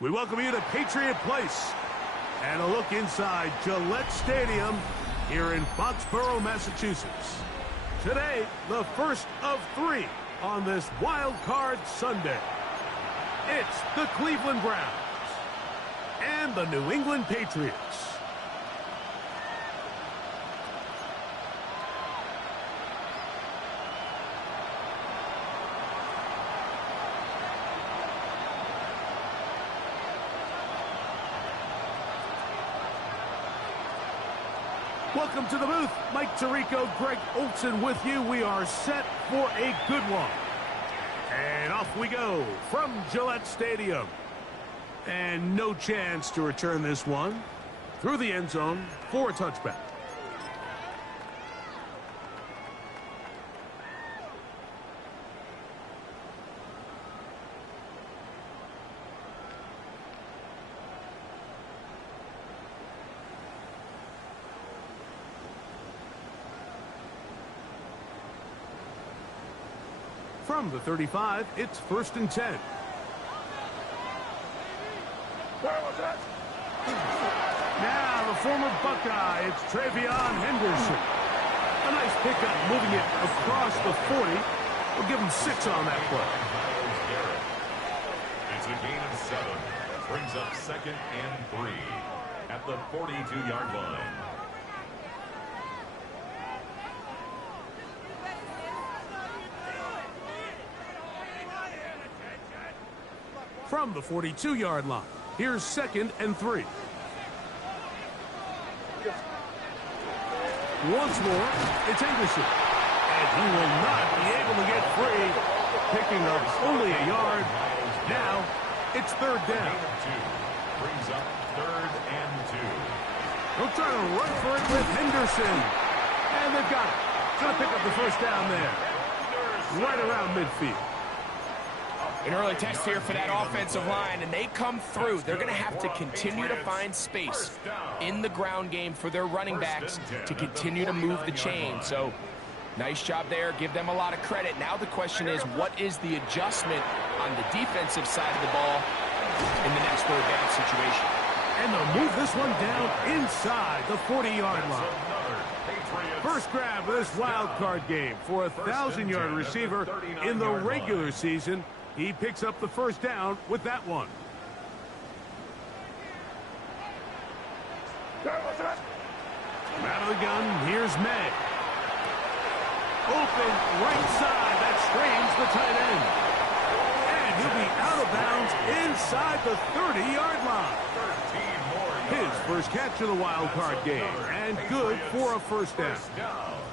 We welcome you to Patriot Place and a look inside Gillette Stadium here in Foxborough, Massachusetts. Today, the first of 3 on this Wild Card Sunday. It's the Cleveland Browns and the New England Patriots. Welcome to the booth. Mike Tirico, Greg Olson with you. We are set for a good one. And off we go from Gillette Stadium. And no chance to return this one through the end zone for a touchback. From the 35, it's 1st and 10. Now the former Buckeye, it's Travion Henderson. A nice pickup, moving it across the 40. We'll give him 6 on that play. It's a gain of 7. Brings up 2nd and 3 at the 42-yard line. From the 42-yard line, here's 2nd and 3. Once more, it's Henderson. And he will not be able to get free, picking up only a yard. Now, it's 3rd down. Brings up 3rd and 2. They'll try to run for it with Henderson. And they've got it. Going to pick up the 1st down there. Right around midfield. An early test here for that offensive line, and they come through. They're going to have to continue to find space in the ground game for their running backs to continue to move the chain. So, nice job there. Give them a lot of credit. Now the question is, what is the adjustment on the defensive side of the ball in the next 3rd down situation? And they'll move this one down inside the 40-yard line. First grab of this wild card game for a 1,000-yard receiver in the regular season. He picks up the 1st down with that one. Out of the gun, here's May. Open right side, that screams the tight end. And he'll be out of bounds inside the 30-yard line. His first catch of the wild card game, and good for a 1st down.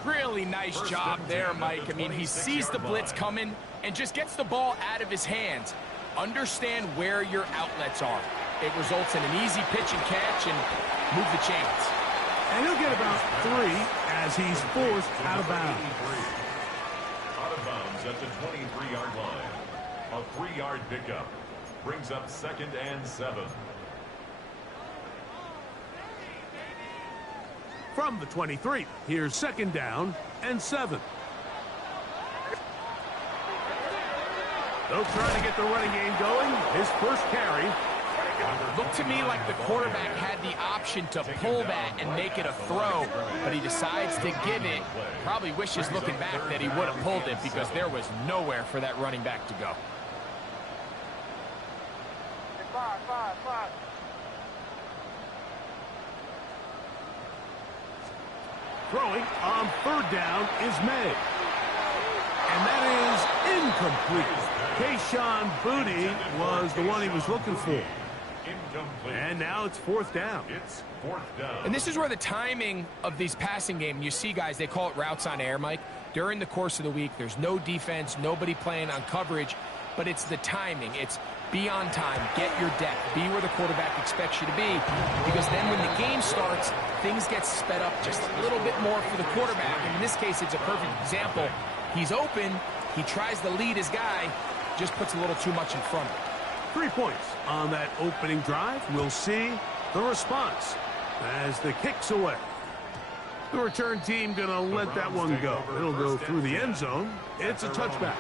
Really nice job there, Mike. I mean, he sees the blitz coming and just gets the ball out of his hands. Understand where your outlets are. It results in an easy pitch and catch and move the chains. And he'll get about 3 as he's forced out of bounds. Out of bounds at the 23-yard line. A 3-yard pickup. Brings up 2nd and 7. From the 23, here's 2nd down and 7. They'll try to get the running game going. His first carry. Looked to me like the quarterback had the option to pull that and make it a throw, but he decides to give it. Probably wishes looking back that he would have pulled it because there was nowhere for that running back to go. Throwing on 3rd down is May. And that is incomplete. Kayshon Boutte was the one he was looking for. And now it's 4th down. It's 4th down. And this is where the timing of these passing game, you see guys, they call it routes on air, Mike. During the course of the week, there's no defense, nobody playing on coverage, but it's the timing. It's be on time, get your depth, be where the quarterback expects you to be, because then when the game starts, things get sped up just a little bit more for the quarterback. And in this case, it's a perfect example. He's open, he tries to lead his guy, just puts a little too much in front of him. 3 points on that opening drive. We'll see the response as the kick's away. The return team going to let that one go. It'll go through the end zone. It's a touchback.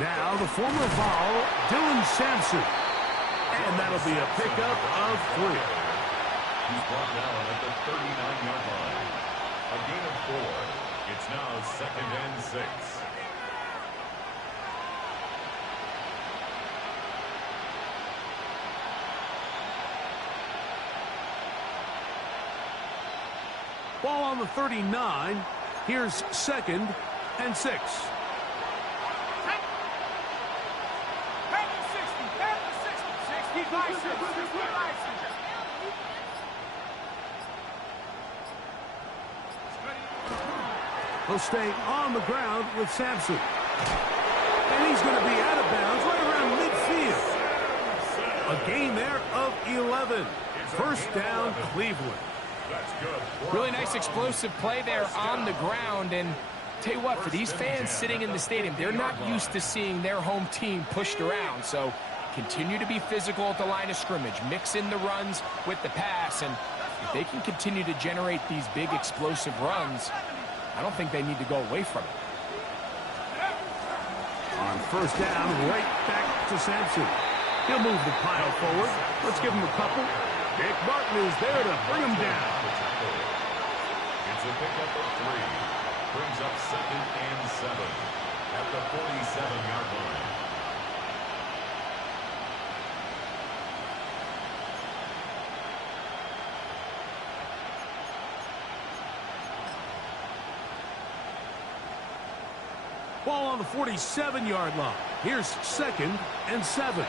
Now the former Vol, Dylan Sampson. And that'll be a pickup of 3. He's brought down at the 39-yard line. A gain of 4. It's now 2nd and 6. Ball on the 39. Here's 2nd and 6. He'll stay on the ground with Sampson. And he's going to be out of bounds right around midfield. A gain there of 11. First down, Cleveland. Really nice explosive play there on the ground. And tell you what, for these fans sitting in the stadium, they're not used to seeing their home team pushed around. So continue to be physical at the line of scrimmage. Mix in the runs with the pass. And if they can continue to generate these big explosive runs, I don't think they need to go away from it. On first down, right back to Sampson. He'll move the pile forward. Let's give him a couple. Dick Martin is there to bring him down. It's a pickup of 3. Brings up 2nd and 7 at the 47-yard line. Ball on the 47-yard line. Here's 2nd and 7.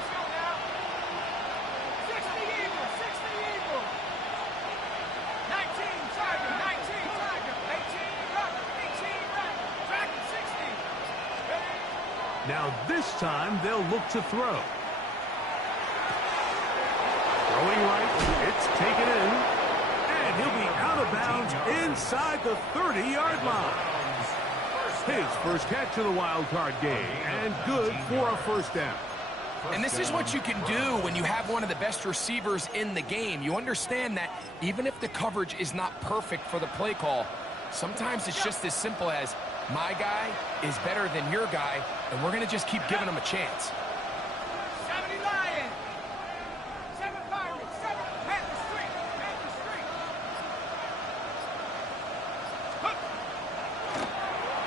Now this time they'll look to throw. Throwing right, it's taken in. And he'll be out of bounds inside the 30-yard line. His first catch of the wild card game, and good for a first down. And this is what you can do when you have one of the best receivers in the game. You understand that even if the coverage is not perfect for the play call, sometimes it's just as simple as my guy is better than your guy, and we're going to just keep giving him a chance. 70 Lions, 7 Pirates, 7 Panther Street, Panther Street.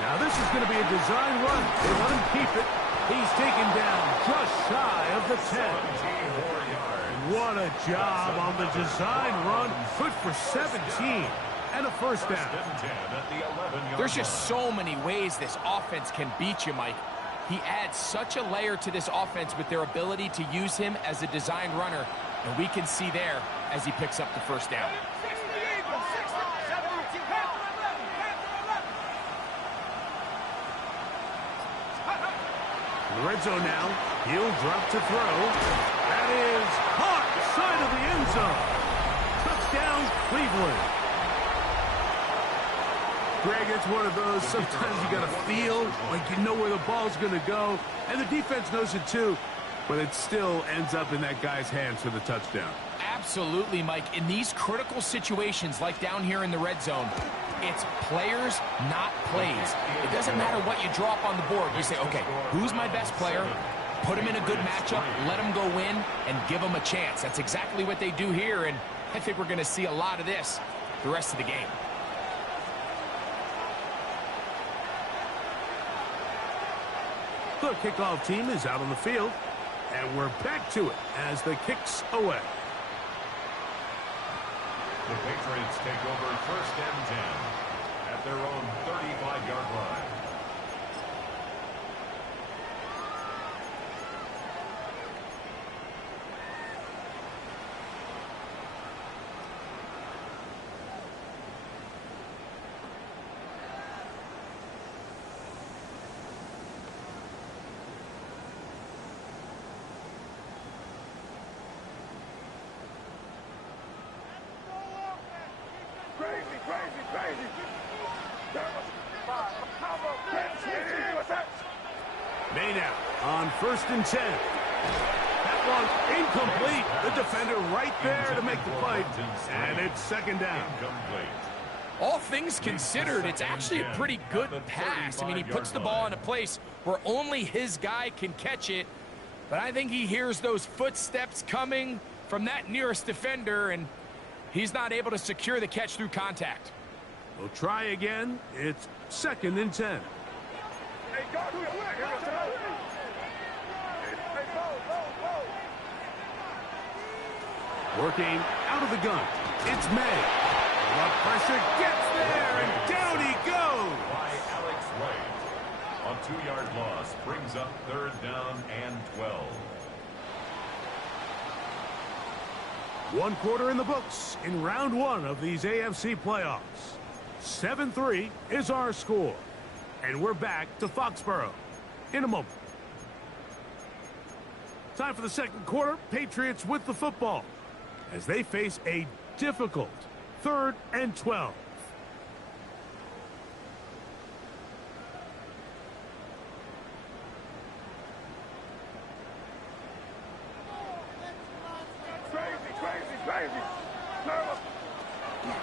Now this is going to be a design run. They let him keep it. He's taken down just shy of the 10. What a job on the design run. Good for 17 and a first down. There's just so many ways this offense can beat you, Mike. He adds such a layer to this offense with their ability to use him as a design runner, and we can see there as he picks up the first down. In the red zone now, he'll drop to throw. That is caught side of the end zone. Touchdown, Cleveland. Greg, it's one of those, sometimes you got to feel like you know where the ball's going to go, and the defense knows it too, but it still ends up in that guy's hands for the touchdown. Absolutely, Mike. In these critical situations, like down here in the red zone, it's players, not plays. It doesn't matter what you drop on the board. You say, okay, who's my best player? Put him in a good matchup, let him go win, and give him a chance. That's exactly what they do here, and I think we're going to see a lot of this the rest of the game. The kickoff team is out on the field, and we're back to it as the kick's away. The Patriots take over 1st and 10 at their own 35-yard line. Maynard on 1st and 10. That one incomplete. The defender right there to make the play. And it's 2nd down. Incomplete. All things considered, it's actually a pretty good pass. I mean, he puts the ball in a place where only his guy can catch it. But I think he hears those footsteps coming from that nearest defender, and he's not able to secure the catch through contact. We'll try again. It's 2nd and 10. Working out of the gun. It's May. The pressure gets there, and down he goes. By Alex Wright. A 2-yard loss brings up 3rd down and 12. 1 quarter in the books in round 1 of these AFC playoffs. 7-3 is our score. And we're back to Foxborough in a moment. Time for the 2nd quarter. Patriots with the football as they face a difficult 3rd and 12.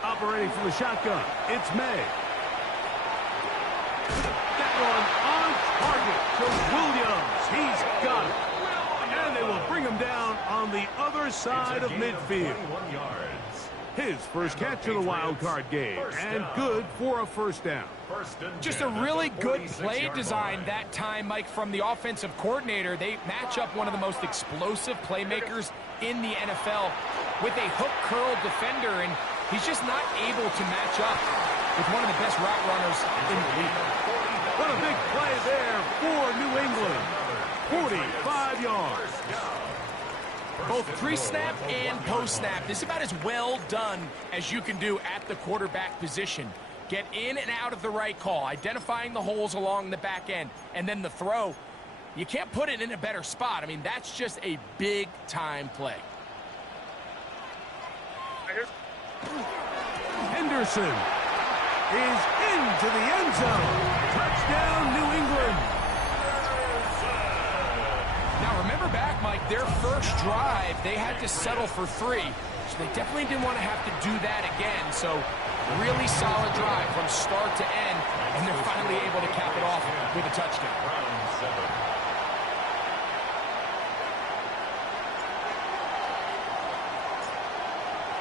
Operating from the shotgun, it's May. That one on target to Williams. He's got it. And they will bring him down on the other side of midfield. His first catch of the wild card game, and good for a 1st down. Just a really good play design that time, Mike, from the offensive coordinator. They match up one of the most explosive playmakers in the NFL with a hook curl defender, and he's just not able to match up with one of the best route runners in the league. What a big play there for New England. 45 yards. Both pre-snap and post-snap. This is about as well done as you can do at the quarterback position. Get in and out of the right call, identifying the holes along the back end, and then the throw. You can't put it in a better spot. I mean, that's just a big-time play. Henderson is into the end zone. Touchdown, New England. Now, remember back, Mike, their first drive, they had to settle for 3. So they definitely didn't want to have to do that again. So really solid drive from start to end, and they're finally able to cap it off with a touchdown.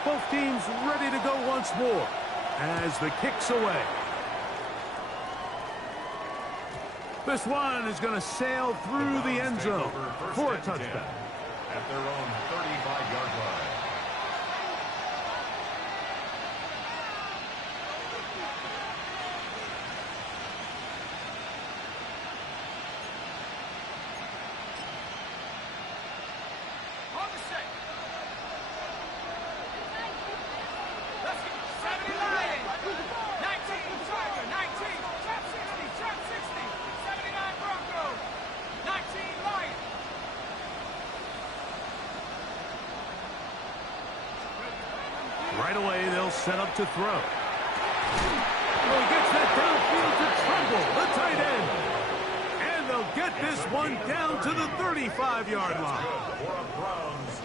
Both teams ready to go once more as the kick's away. This one is going to sail through the end zone for a touchdown. At their own 35-yard line. On the set. Let's get 70 Lion. 19 Tiger. 19. Trap 60. Trap 60. 79 Bronco. 19 Lion. Right away, they'll set up to throw. Oh, he gets that downfield to Tremble, the tight end. And they'll get this one down to the 35-yard line.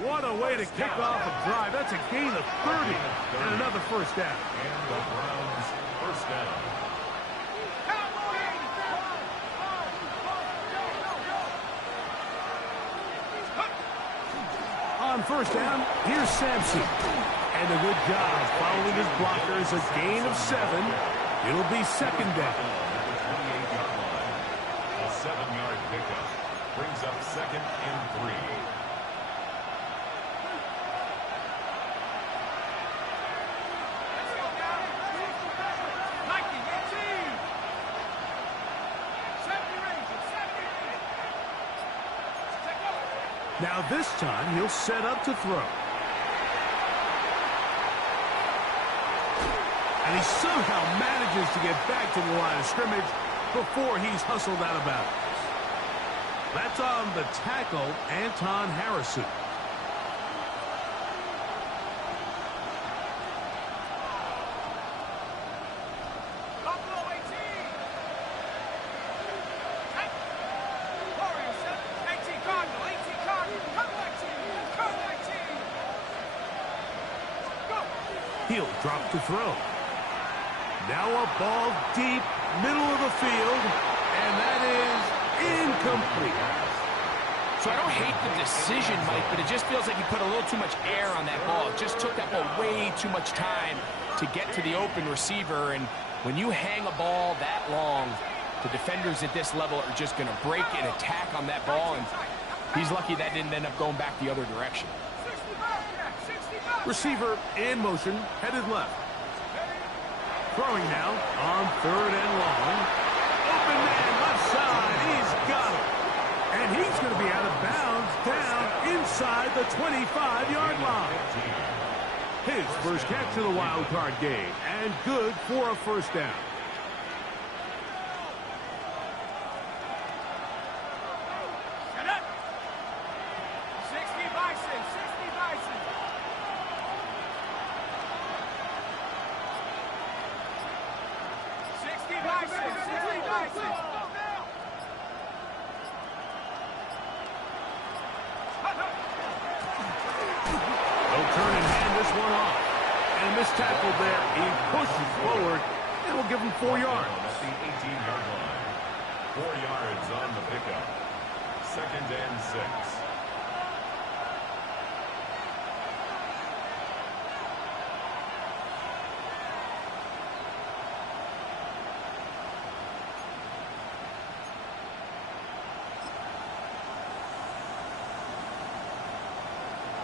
What a way to kick off a drive. That's a gain of 30 and another 1st down. And the Browns' 1st down. On 1st down, here's Sampson. And a good job following his blockers, a gain of 7. It'll be 2nd down. A 7-yard pickup brings up 2nd and 3. Let's go, guys. Mikey, 18. 70 Rangers. 70 Rangers. Check out. Now this time, he'll set up to throw. And he somehow manages to get back to the line of scrimmage before he's hustled out of bounds. That's on the tackle, Anton Harrison. Buffalo 18. Warriors 7. 18 Cardinal. 18 Cardinal. Come 19. Come 19. Go. He'll drop to throw. Now a ball deep, middle of the field, and that is incomplete. So I don't hate the decision, Mike, but it just feels like he put a little too much air on that ball. It just took that ball way too much time to get to the open receiver. And when you hang a ball that long, the defenders at this level are just going to break and attack on that ball. And he's lucky that didn't end up going back the other direction. Receiver in motion, headed left. Throwing now on 3rd and long. Open man, left side, he's got it. And he's going to be out of bounds down inside the 25-yard line. His first catch of the wild card game, and good for a first down. Get up. 60 Bison, 60 Bison. 60 Bison, 60 Bison. They'll turn and hand this one off. And missed tackle there. He pushes forward, and will give him 4 yards. At the 18-yard line. 4 yards on the pickup. 2nd and 6.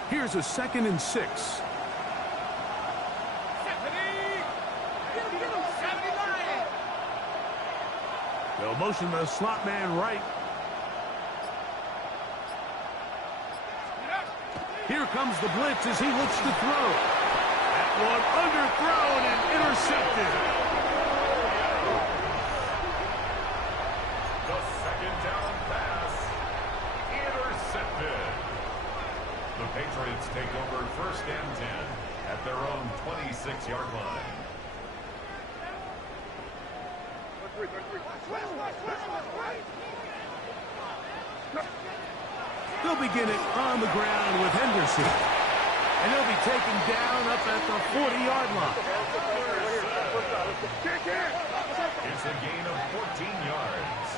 Here's a 2nd and 6. They'll motion the slot man right. Here comes the blitz as he looks to throw. That one underthrown and intercepted. The 2nd down pass. Intercepted. The Patriots take over 1st and 10 at their own 26-yard line. They'll begin it on the ground with Henderson. And he'll be taken down up at the 40-yard line. It's a gain of 14 yards.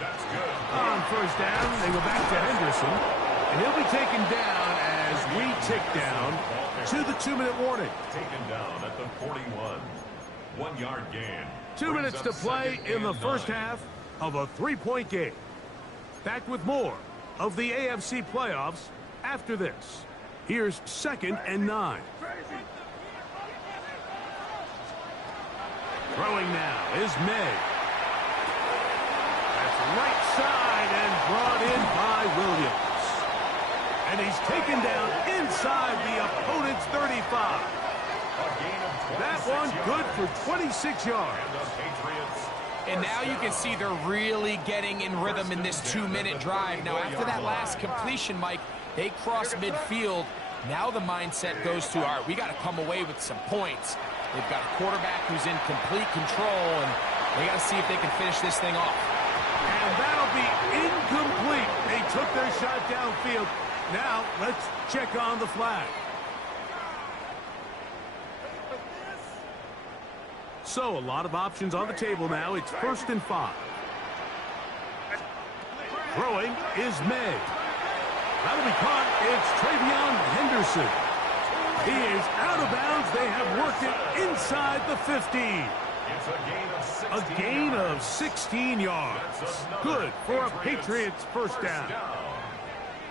That's good. On 1st down, they go back to Henderson. And he'll be taken down as we tick down to the 2-minute warning. Taken down at the 41. 1-yard gain. 2 minutes to play in the first half of a 3-point game. Back with more of the AFC playoffs after this. Here's 2nd and 9. Throwing now is May. That's right side and brought in by Williams. And he's taken down inside the opponent's 35. That one good for 26 yards. And now you can see they're really getting in rhythm in this 2-minute drive. Now, after that last completion, Mike, they cross midfield. Now the mindset goes to, all right, we got to come away with some points. They've got a quarterback who's in complete control, and they got to see if they can finish this thing off. And that'll be incomplete. They took their shot downfield. Now, let's check on the flag. So, a lot of options on the table now. It's 1st and 5. Throwing is May. That'll be caught. It's Travion Henderson. He is out of bounds. They have worked it inside the 15. It's a gain of 16 yards. Good for a Patriots first down.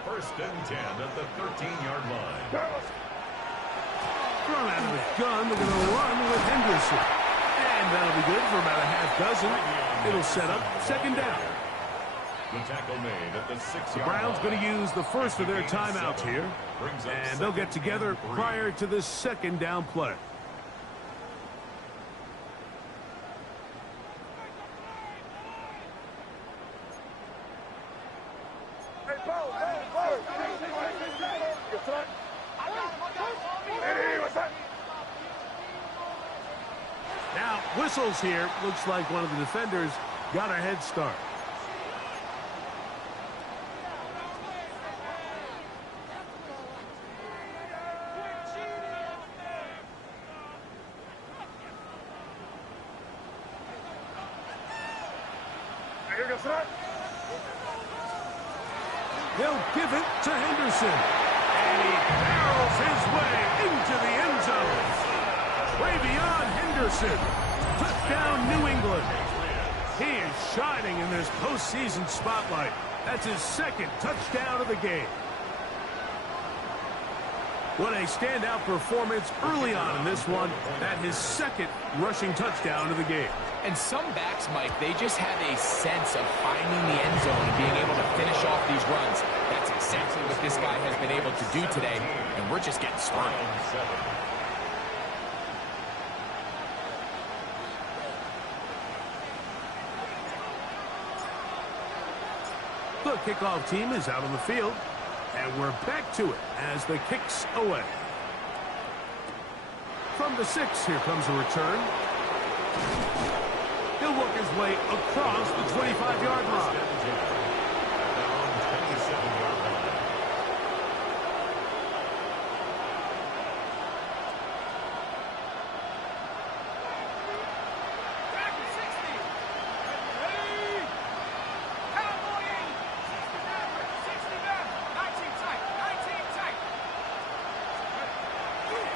1st and 10 at the 13-yard line. Thrown out of the gun. They're going to run with Henderson. And that'll be good for about a half dozen. It'll set up 2nd down. The tackle made at the 6-yard line. The Browns going to use the first of their timeouts here. And they'll get together prior to this 2nd down play. Now, whistles here. Looks like one of the defenders got a head start. They'll give it to Henderson. And he barrels his way into the end zone. Travion Henderson. Touchdown, New England. He is shining in this postseason spotlight. That's his second touchdown of the game. What a standout performance early on in this one. That his second rushing touchdown of the game. And some backs, Mike, they just have a sense of finding the end zone and being able to finish off these runs. That's exactly what this guy has been able to do today, and we're just getting started. The kickoff team is out on the field, and we're back to it as the kick's away. From the 6, here comes a return. He'll work his way across the 25-yard line.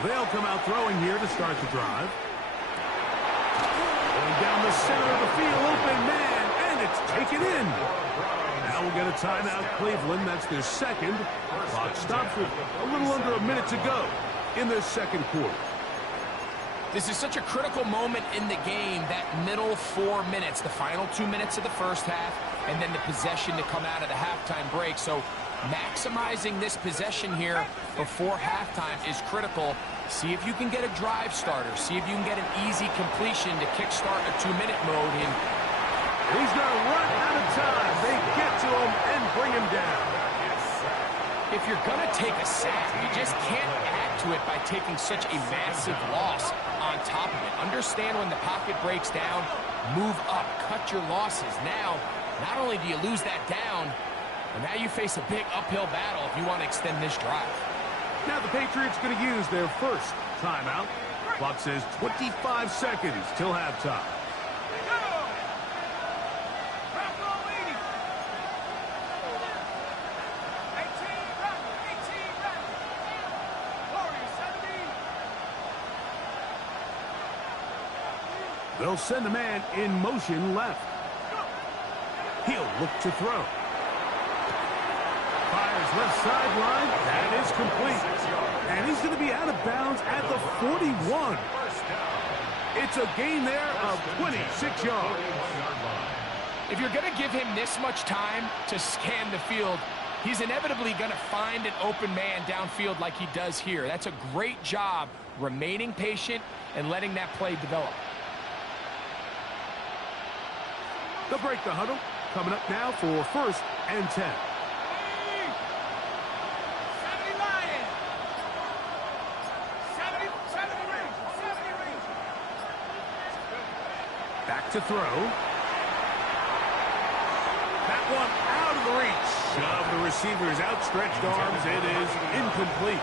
They'll come out throwing here to start the drive. Going down the center of the field, open man, and it's taken in. Now we'll get a timeout, Cleveland. That's their second. Clock stops with a little under a minute to go in this second quarter. This is such a critical moment in the game, that middle 4 minutes, the final 2 minutes of the first half, and then the possession to come out of the halftime break. So maximizing this possession here before halftime is critical. See if you can get a drive starter. See if you can get an easy completion to kickstart a 2-minute mode. And he's going to run out of time. They get to him and bring him down. If you're going to take a sack, you just can't add to it by taking such a massive loss on top of it. Understand when the pocket breaks down, move up, cut your losses. Now, not only do you lose that down, but now you face a big uphill battle if you want to extend this drive. Now the Patriots going to use their first timeout. Clock says 25 seconds till halftime. They'll send a man in motion left. He'll look to throw. Fires left sideline. That is complete. And he's going to be out of bounds at the 41. It's a gain there of 26 yards. If you're going to give him this much time to scan the field, he's inevitably going to find an open man downfield like he does here. That's a great job remaining patient and letting that play develop. They'll break the huddle. Coming up now for 1st and 10. Back to throw. That one out of the reach of the receiver's outstretched arms. It is incomplete.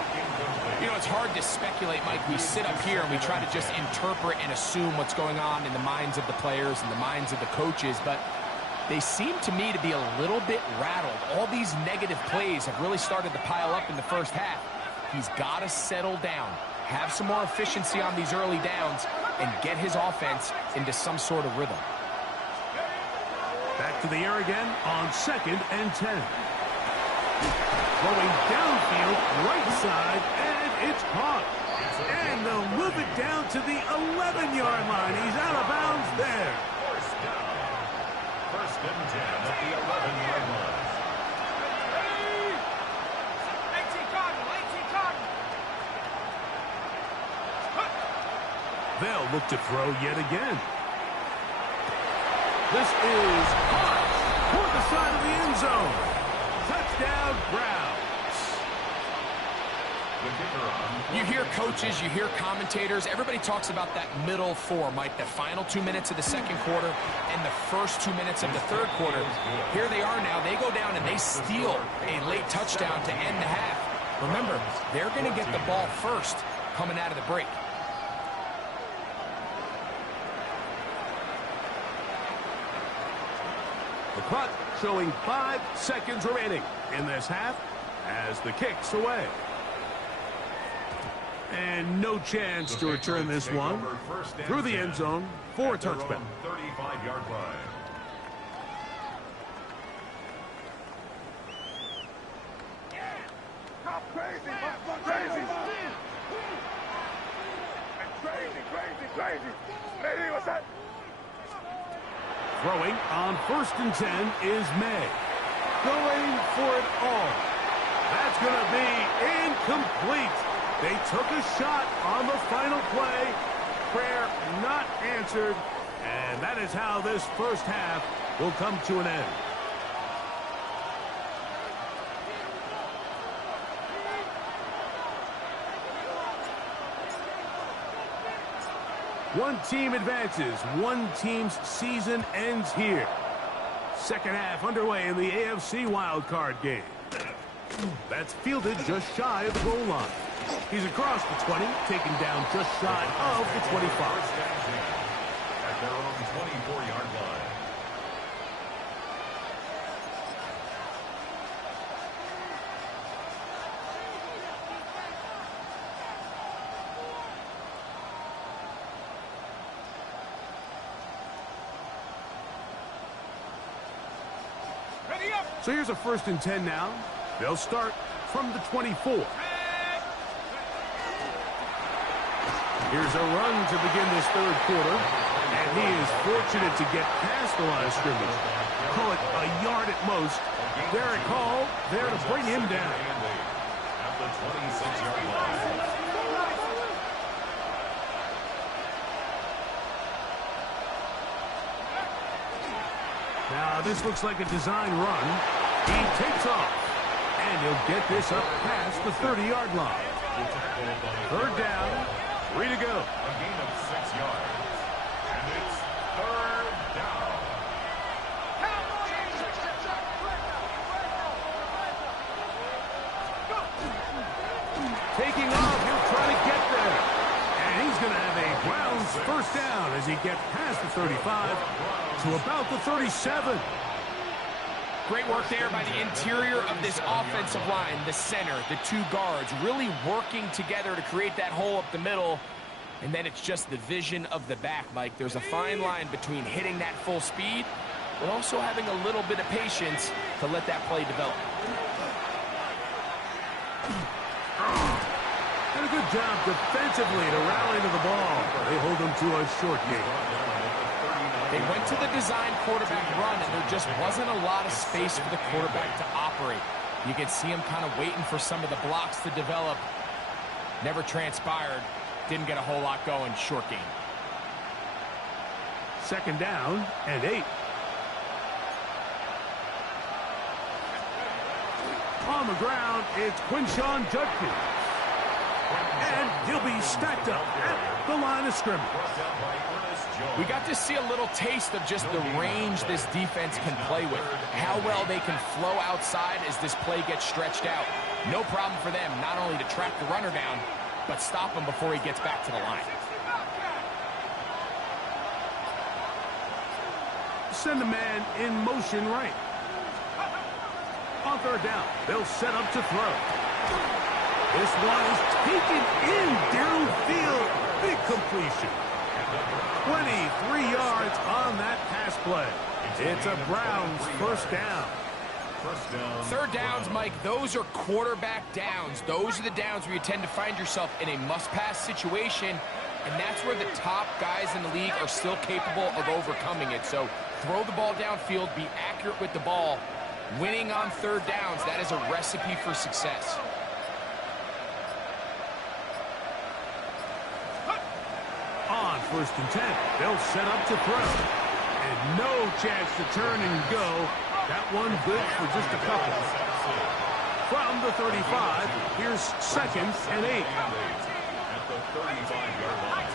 You know, it's hard to speculate, Mike. We sit up here and we try to just interpret and assume what's going on in the minds of the players and the minds of the coaches, but they seem to me to be a little bit rattled. All these negative plays have really started to pile up in the first half. He's got to settle down, have some more efficiency on these early downs, and get his offense into some sort of rhythm. Back to the air again on 2nd and 10. Throwing downfield, right side, and it's caught. And they'll move it down to the 11-yard line. He's out of bounds there. First and 10 at the 11-yard line. They'll look to throw yet again. This is caught toward the side of the end zone. Touchdown, Browns. You hear coaches, you hear commentators, everybody talks about that middle 4, Mike, the final 2 minutes of the second quarter and the first 2 minutes of the third quarter. Here they are now. They go down and they steal a late touchdown to end the half. Remember, they're going to get the ball first coming out of the break. The clock showing 5 seconds remaining in this half as the kick's away. And no chance to return this one through the end zone for a touchback. 35-yard line. Crazy, what's that? Throwing on 1st and 10 is May. Going for it all. That's going to be incomplete. They took a shot on the final play. Prayer not answered. And that is how this first half will come to an end. One team advances. One team's season ends here. Second half underway in the AFC wildcard game. That's fielded just shy of the goal line. He's across the 20, taken down just shy of the 25. At their own 24-yard line. So here's a 1st and 10 now. They'll start from the 24. Here's a run to begin this 3rd quarter. And he is fortunate to get past the line of scrimmage. Call it a yard at most. Derek Hall there to bring him down. At the 26-yard line. Now this looks like a design run. He takes off. And he'll get this up past the 30-yard line. 3rd down. 3 to go. A gain of 6 yards. And it's 3rd down. Taking off, he'll try to get there. And he's going to have a Browns 1st down as he gets past the 35 to about the 37. Great work there by the interior of this offensive line, the center, the 2 guards, really working together to create that hole up the middle. And then it's just the vision of the back, Mike. There's a fine line between hitting that full speed, but also having a little bit of patience to let that play develop. And a good job defensively to rally to the ball. They hold him to a short game. They went to the design quarterback run, and there just wasn't a lot of space for the quarterback to operate. You can see him kind of waiting for some of the blocks to develop. Never transpired. Didn't get a whole lot going. Short game. 2nd down and 8. On the ground, it's Quinshon Judkins. And he'll be stacked up at the line of scrimmage. We got to see a little taste of just the range this defense can play with. How well they can flow outside as this play gets stretched out. No problem for them not only to track the runner down, but stop him before he gets back to the line. Send a man in motion right. On 3rd down, they'll set up to throw. This one is taken in downfield. Big completion. 23 yards on that pass play. It's a Browns 1st down. 3rd downs, Mike, those are quarterback downs. Those are the downs where you tend to find yourself in a must-pass situation, and that's where the top guys in the league are still capable of overcoming it. So throw the ball downfield, be accurate with the ball. Winning on 3rd downs, that is a recipe for success. On 1st and 10, they'll set up to throw. And no chance to turn and go. That one good for just a couple. From the 35, here's 2nd and 8. At the 35-yard line.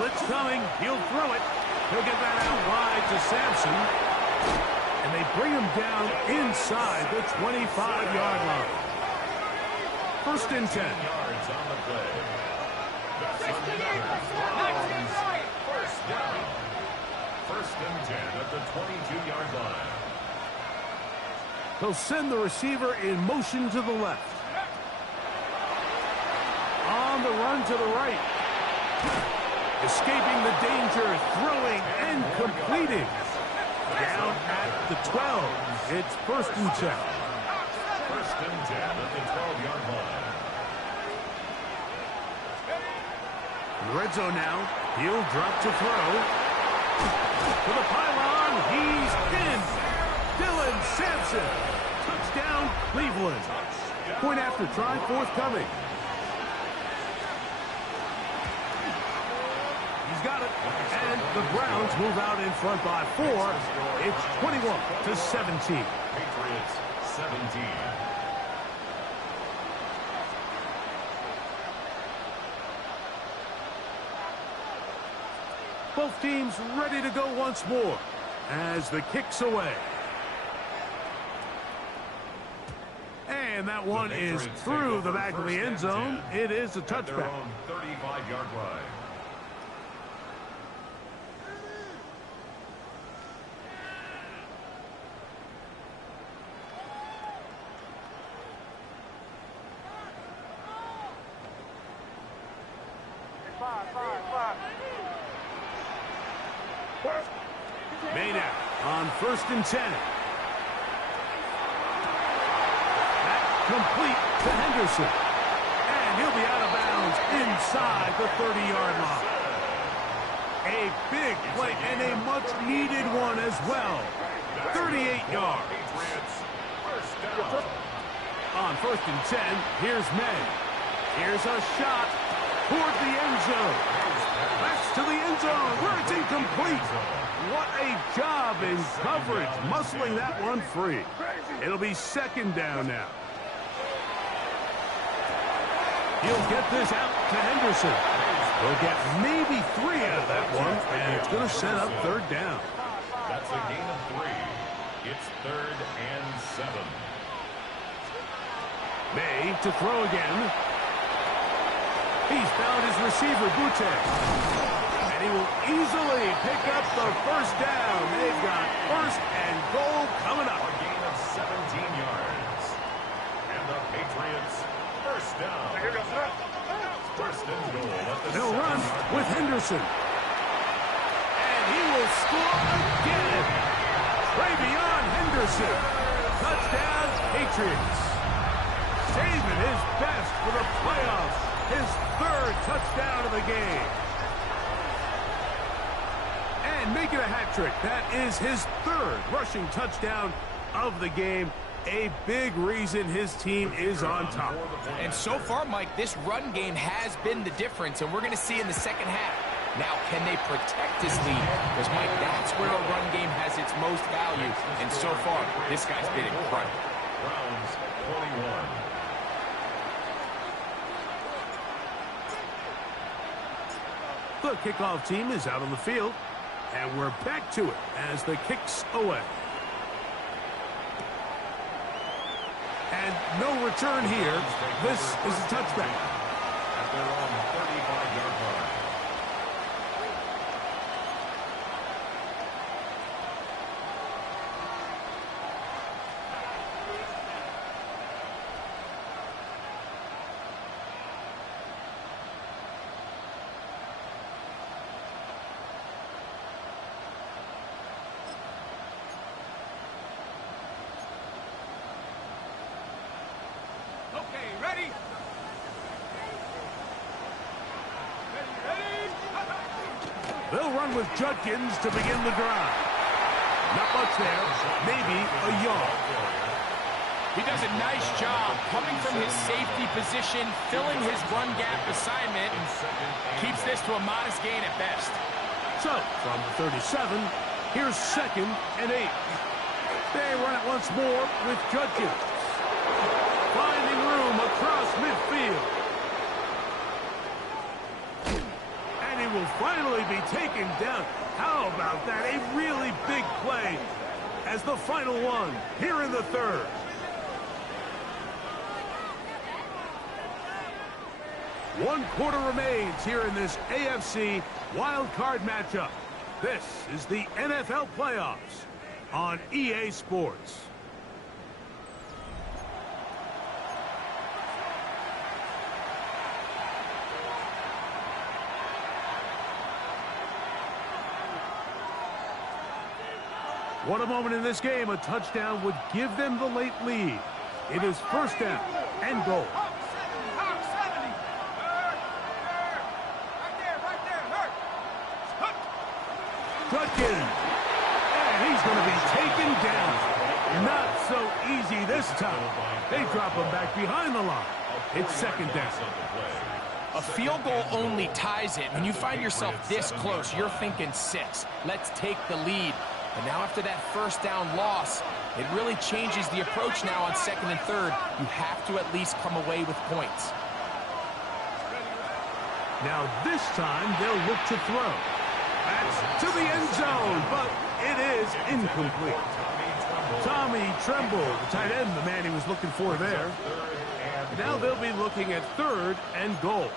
Blitz coming. He'll throw it. He'll get that out wide to Sampson. And they bring him down inside the 25-yard line. 1st and 10. Yards on the play. First and 10 at the 22-yard line. He'll send the receiver in motion to the left. On the run to the right. Escaping the danger, throwing and completing. Down at the 12. It's first and 10. First and 10 at the 12-yard line. In the red zone now. He'll drop to throw. To the pylon. He's in. Dylan Sampson. Touchdown, Cleveland. Point after try forthcoming. He's got it. And the Browns move out in front by 4. It's 21-17. Patriots 17. Both teams ready to go once more as the kick's away. And that one is through the back of the end zone. It is a touchback. 35-yard line. Made out on first and 10. That complete to Henderson. And he'll be out of bounds inside the 30-yard line. A big play and a much-needed one as well. 38 yards. On first and 10, here's May. Here's a shot toward the end zone. Backs to the end zone where it's incomplete. What a job in coverage, muscling that one free. It'll be second down now. He'll get this out to Henderson. He'll get maybe 3 out of that one, and it's going to set up third down. That's a gain of 3. It's third and 7. May to throw again. He's found his receiver, Butte. And he will easily pick up the first down. They've got first and goal coming up. A gain of 17 yards. And the Patriots first down. First and goal at the They'll run with Henderson. And he will score again. Travion Henderson. Touchdown, Patriots. Saving his best for the playoffs. His third touchdown of the game. And making a hat trick. That is his third rushing touchdown of the game. A big reason his team is on top. And so far, Mike, this run game has been the difference, and we're going to see in the second half. Now, can they protect this lead? Because, Mike, that's where a run game has its most value. And so far, this guy's been incredible. Browns 21. The kickoff team is out on the field, and we're back to it as the kick's away. And no return here. This is a touchback. At their own 35-yard line. Okay, ready? Ready? They'll run with Judkins to begin the drive. Not much there. Maybe a yard. He does a nice job coming from his safety position, filling his run gap assignment, keeps this to a modest gain at best. So, from 37, here's second and 8. They run it once more with Judkins. Finding room across midfield. And he will finally be taken down. How about that? A really big play as the final one here in the third. One quarter remains here in this AFC wild card matchup. This is the NFL playoffs on EA Sports. What a moment in this game. A touchdown would give them the late lead. It is first down and goal. Judkins, and he's going to be taken down. Not so easy this time. They drop him back behind the line. It's second down. A field goal only ties it. When you find yourself this close, you're thinking 6. Let's take the lead. But now after that first down loss, it really changes the approach now on second and third. You have to at least come away with points. Now this time they'll look to throw. That's to the end zone, but it is incomplete. Tommy Tremble, the tight end, the man he was looking for there. Now they'll be looking at third and goal.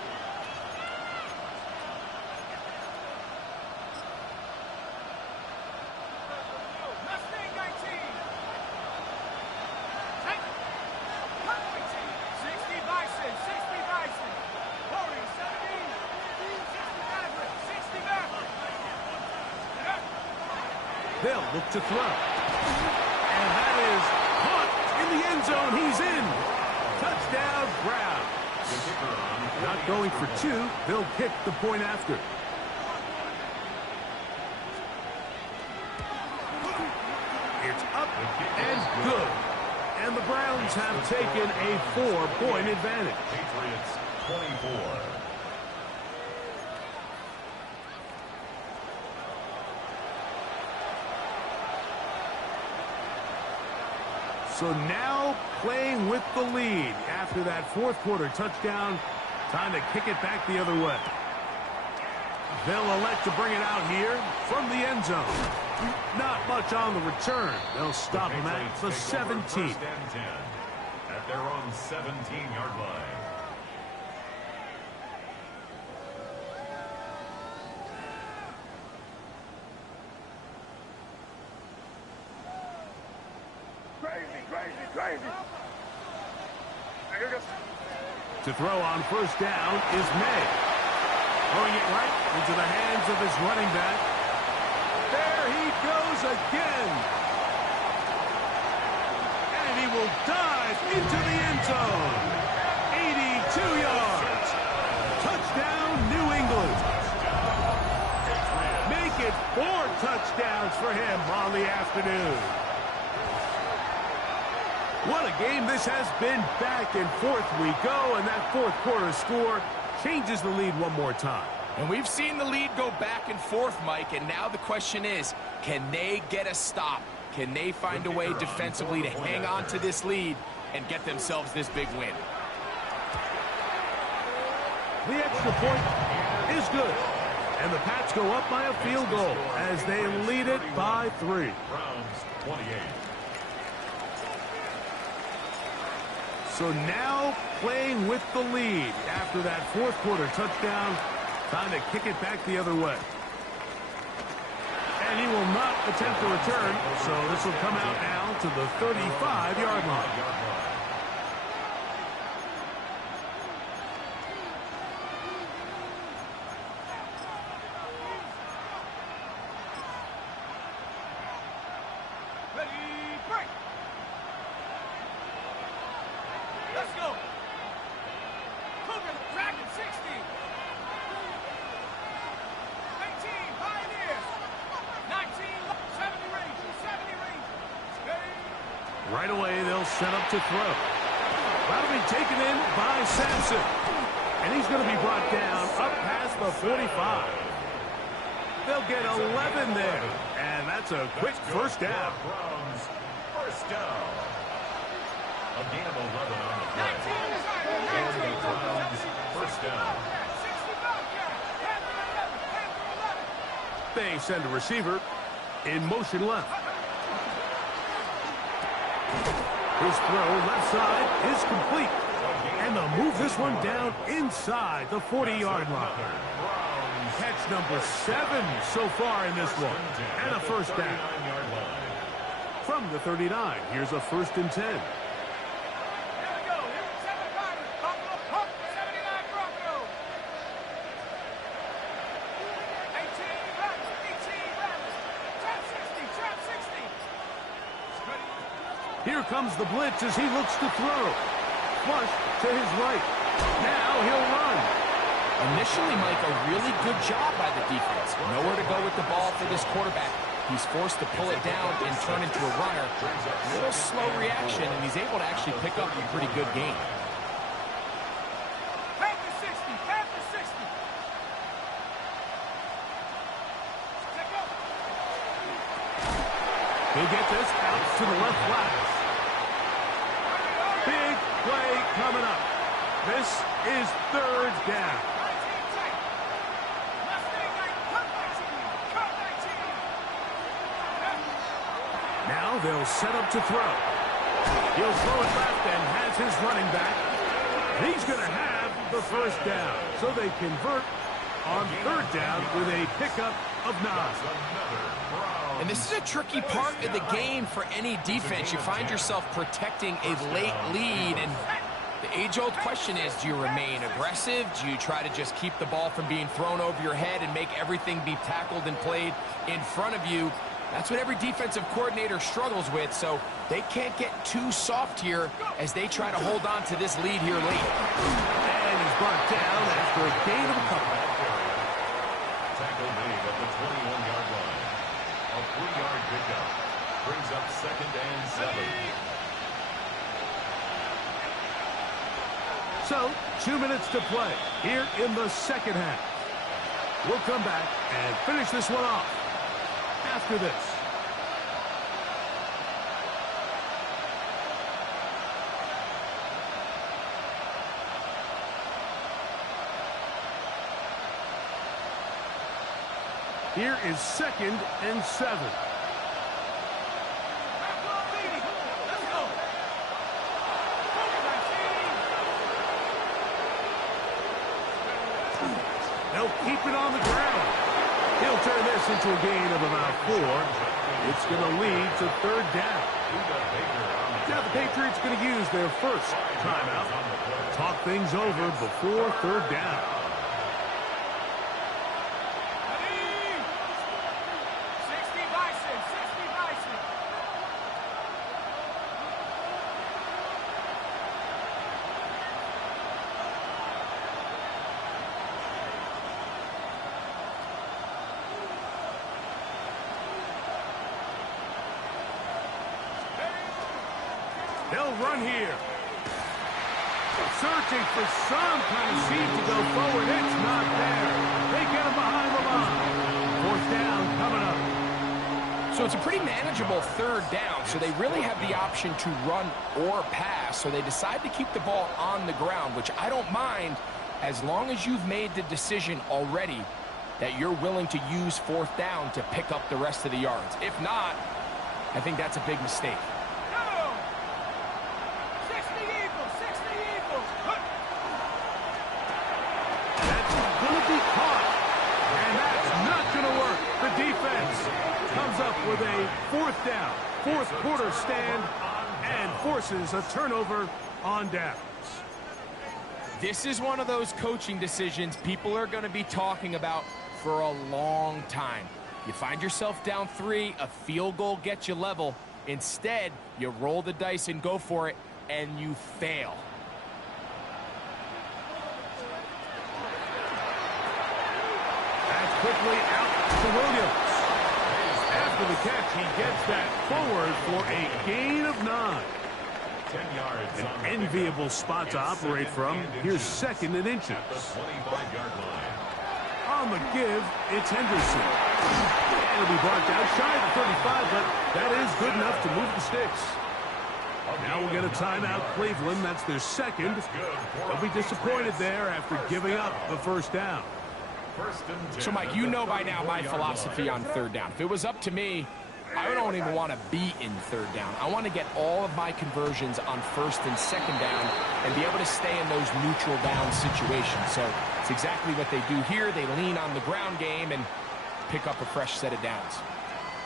They'll look to throw. And that is caught in the end zone. He's in. Touchdown, Browns. Not going for 2. They'll kick the point after. It's up and good. And the Browns have taken a 4-point advantage. Patriots 24. So now playing with the lead after that fourth quarter touchdown. Time to kick it back the other way. They'll elect to bring it out here from the end zone. Not much on the return. They'll stop him at the 17. First and 10 at their own 17-yard line. Crazy. To throw on first down is May. Throwing it right into the hands of his running back. There he goes again. And he will dive into the end zone. 82 yards. Touchdown, New England. Make it 4 touchdowns for him on the afternoon. What a game this has been. Back and forth we go, and that fourth quarter score changes the lead one more time. And we've seen the lead go back and forth, Mike, and now the question is, can they get a stop? Can they find a way defensively to hang on to this lead and get themselves this big win? The extra point is good, and the Pats go up by a field goal as they lead it by 3. Browns 28. So now playing with the lead after that fourth quarter touchdown. Time to kick it back the other way. And he will not attempt to return, so this will come out now to the 35-yard line. Let's go. Cougar, Dragon 60. 18, Pioneers. 19, 70 Rangers. Right away, they'll set up to throw. That'll be taken in by Sampson. And he's going to be brought down up past the 45. They'll get 11 there. And that's a quick first down. Browns first down. A gain of 11 on the play. The Browns first down. They send a receiver in motion left. His throw left side is complete. And they'll move this one down inside the 40-yard line. Catch That's number 7 so far in this one. And a first down. From the 39, here's a 1st and 10. Here we go. Here's 7 Riders. Buffalo Pump, 79 Broncos. 18 Riders. 18 Riders. Trap 60. Trap 60. Here comes the blitz as he looks to throw. Flush to his right. Now he'll run. Initially, Mike, a really good job by the defense. Nowhere to go with the ball for this quarterback. He's forced to pull it down and turn into a runner. A little slow reaction, and he's able to actually pick up a pretty good gain. Half to 60. Half to 60. Check up. He'll get this out to the left flat. Big play coming up. This is 3rd down. Now they'll set up to throw. He'll throw it left and has his running back. He's going to have the 1st down. So they convert on 3rd down with a pickup of 9. And this is a tricky part of the game for any defense. You find yourself protecting a late lead, and the age-old question is, do you remain aggressive? Do you try to just keep the ball from being thrown over your head and make everything be tackled and played in front of you? That's what every defensive coordinator struggles with, so they can't get too soft here as they try to hold on to this lead here late. And he's brought down after a gain of a couple. Tackle made at the 21-yard line. A 3-yard pickup brings up 2nd and 7. So, 2 minutes to play here in the 2nd half. We'll come back and finish this one off after this. Here is 2nd and 7. They'll keep it on the ground. He'll turn this into a gain of about 4. It's going to lead to 3rd down. Now the Patriots going to use their 1st timeout. Talk things over before 3rd down. They'll run here. Searching for some kind of seam to go forward. It's not there. They get him behind the line. 4th down coming up. So it's a pretty manageable 3rd down, so they really have the option to run or pass, so they decide to keep the ball on the ground, which I don't mind as long as you've made the decision already that you're willing to use 4th down to pick up the rest of the yards. If not, I think that's a big mistake. With a 4th down, 4th quarter stand, and forces a turnover on downs. This is one of those coaching decisions people are going to be talking about for a long time. You find yourself down 3, a field goal gets you level. Instead, you roll the dice and go for it, and you fail. That's quickly out to Williams. After the catch, he gets that forward for a gain of 9. 10 yards. An enviable spot to operate from. Here's 2nd and inches. The 25-yard line. On the give, it's Henderson. And it'll be brought down shy of the 35, but that is good enough to move the sticks. Now we'll get a timeout, Cleveland. That's their 2nd. They'll be disappointed there after giving up the 1st down. So, Mike, you know by now my philosophy on 3rd down. If it was up to me, I don't even want to be in third down. I want to get all of my conversions on first and second down and be able to stay in those neutral down situations. So it's exactly what they do here. They lean on the ground game and pick up a fresh set of downs.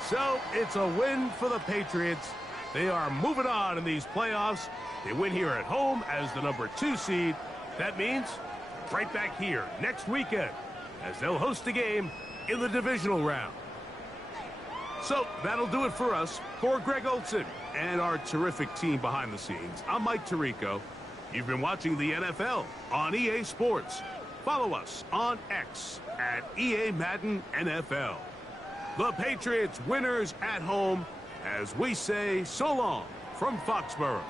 So it's a win for the Patriots. They are moving on in these playoffs. They win here at home as the number 2 seed. That means right back here next weekend as they'll host a game in the divisional round. So that'll do it for us. For Greg Olson and our terrific team behind the scenes, I'm Mike Tirico. You've been watching the NFL on EA Sports. Follow us on X at EA Madden NFL. The Patriots winners at home as we say so long from Foxborough.